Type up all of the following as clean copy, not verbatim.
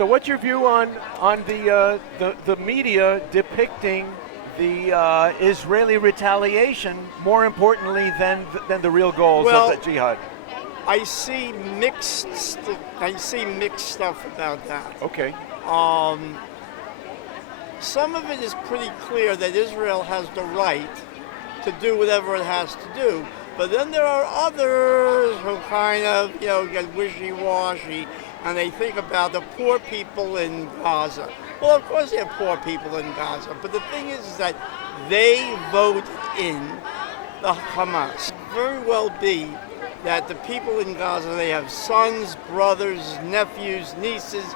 So what's your view on the media depicting the Israeli retaliation more importantly than the real goals of the jihad? I see mixed stuff about that. Okay. Some of it is pretty clear that Israel has the right to do whatever it has to do. But then there are others who kind of, get wishy-washy, and they think about the poor people in Gaza. Well, of course there are poor people in Gaza, but the thing is that they voted in the Hamas. Very well be that the people in Gaza, they have sons, brothers, nephews, nieces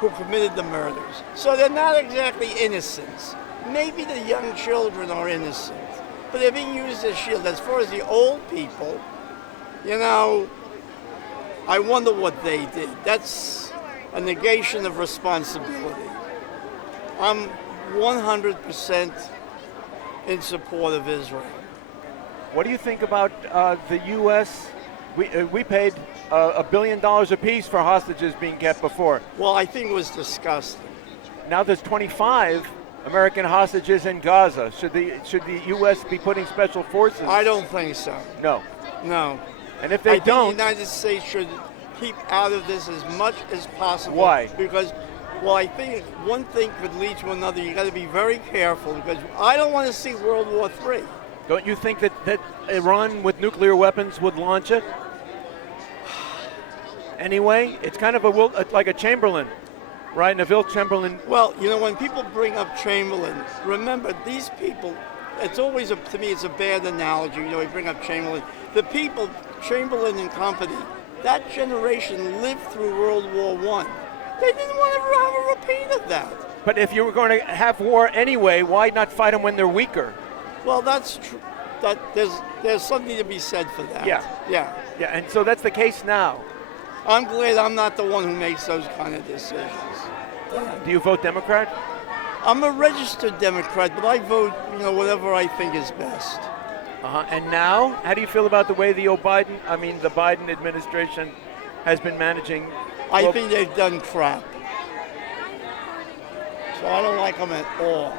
who committed the murders. So they're not exactly innocents. Maybe the young children are innocent, but they're being used as shield. As far as the old people, I wonder what they did. That's a negation of responsibility. I'm 100% in support of Israel. What do you think about the U.S.? We paid $1 billion apiece for hostages being kept before. Well, I think it was disgusting. Now there's 25 American hostages in Gaza. Should the U.S. be putting special forces? I don't think so. No. And if they I don't, think the United States should keep out of this as much as possible. Why? Because, I think one thing could lead to another. You got to be very careful because I don't want to see World War III. Don't you think that Iran with nuclear weapons would launch it? Anyway, it's kind of like a Chamberlain, right? Neville Chamberlain. Well, when people bring up Chamberlain, remember these people. It's always to me, it's a bad analogy. We bring up Chamberlain. The people, Chamberlain and company, that generation lived through World War I. They didn't want to have a repeat of that. But if you were going to have war anyway, why not fight them when they're weaker? Well, that's true. That there's something to be said for that. Yeah, and so that's the case now. I'm glad I'm not the one who makes those kind of decisions. Do you vote Democrat? I'm a registered Democrat, but I vote, whatever I think is best. And now, how do you feel about the way the Biden administration has been managing? I think they've done crap. So I don't like them at all.